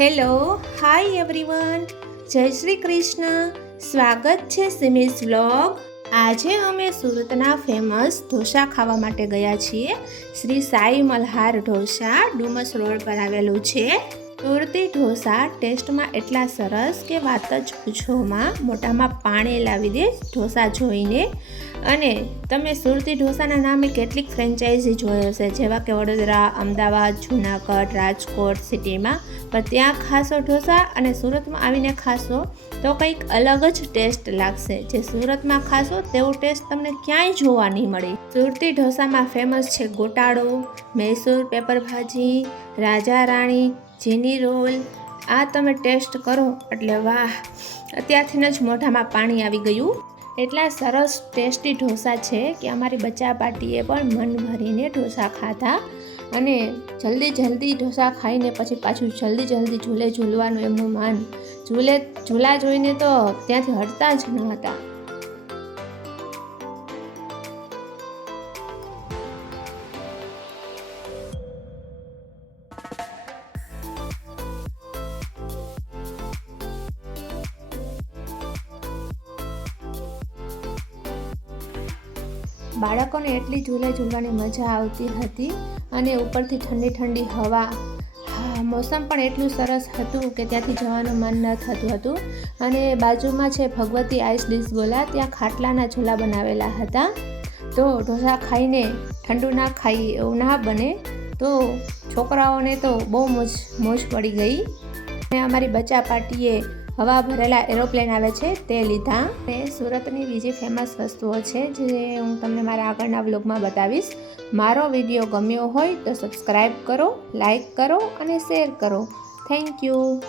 Hello, hi everyone, જય શ્રી કૃષ્ણ. સ્વાગત છે સિમીઝ વ્લોગ. આજે અમે સુરતના ફેમસ ઢોસા ખાવા માટે ગયા છીએ. શ્રી સાઈ મલ્હાર ઢોસા ડુમસ રોડ પર આવેલું છે. સુરતી ઢોસા ટેસ્ટમાં એટલા સરસ કે વાત જ પૂછોમાં. મોઢામાં પાણી લાવી દે ઢોસા જોઈને. અને તમે સુરતી ઢોસાના નામે કેટલીક ફ્રેન્ચાઇઝી જોઈ હશે, જેવા કે વડોદરા, અમદાવાદ, જૂનાગઢ, રાજકોટ સિટીમાં. પણ ત્યાં ખાશો ઢોસા અને સુરતમાં આવીને ખાશો તો કંઈક અલગ જ ટેસ્ટ લાગશે. જે સુરતમાં ખાશો તેવો ટેસ્ટ તમને ક્યાંય જોવા નહીં મળે. સુરતી ઢોસામાં ફેમસ છે ગોટાળો, મૈસૂર પેપર ભાજી, રાજા રાણી, જીની રોલ. આ તમે ટેસ્ટ કરો એટલે વાહ, અત્યારથી જ મોઢામાં પાણી આવી ગયું. એટલા સરસ ટેસ્ટી ઢોસા છે કે અમારી બચ્ચા પાર્ટીએ પણ મન ભરીને ઢોસા ખાધા. અને જલ્દી ઢોસા ખાઈને પછી પાછું જલ્દી ઝૂલે ઝૂલવાનું એમનું માન. ઝૂલા જોઈને તો ત્યાંથી હટતા જ ન હતા. બાળકોને એટલી ઝૂલવાની મજા આવતી હતી. અને ઉપરથી ઠંડી હવા, મોસમ પણ એટલું સરસ હતું કે ત્યાંથી જવાનું મન ન થતું હતું. અને બાજુમાં છે ભગવતી આઈસ ડીશ ગોલા, ત્યાં ખાટલાના ઝૂલા બનાવેલા હતા. તો ઢોસા ખાઈને ઠંડુ ના ખાઈ એવું ના બને. તો છોકરાઓને તો બહુ મોજ પડી ગઈ. અને અમારી બચ્ચા પાર્ટીએ હવા ભરેલા એરોપ્લેન આવે છે તે લીધા. અને સુરતની બીજી ફેમસ વસ્તુઓ છે જે હું તમને મારા આગળના વ્લોગમાં બતાવીશ. મારો વિડીયો ગમ્યો હોય તો સબસ્ક્રાઈબ કરો, લાઈક કરો અને શેર કરો. Thank you.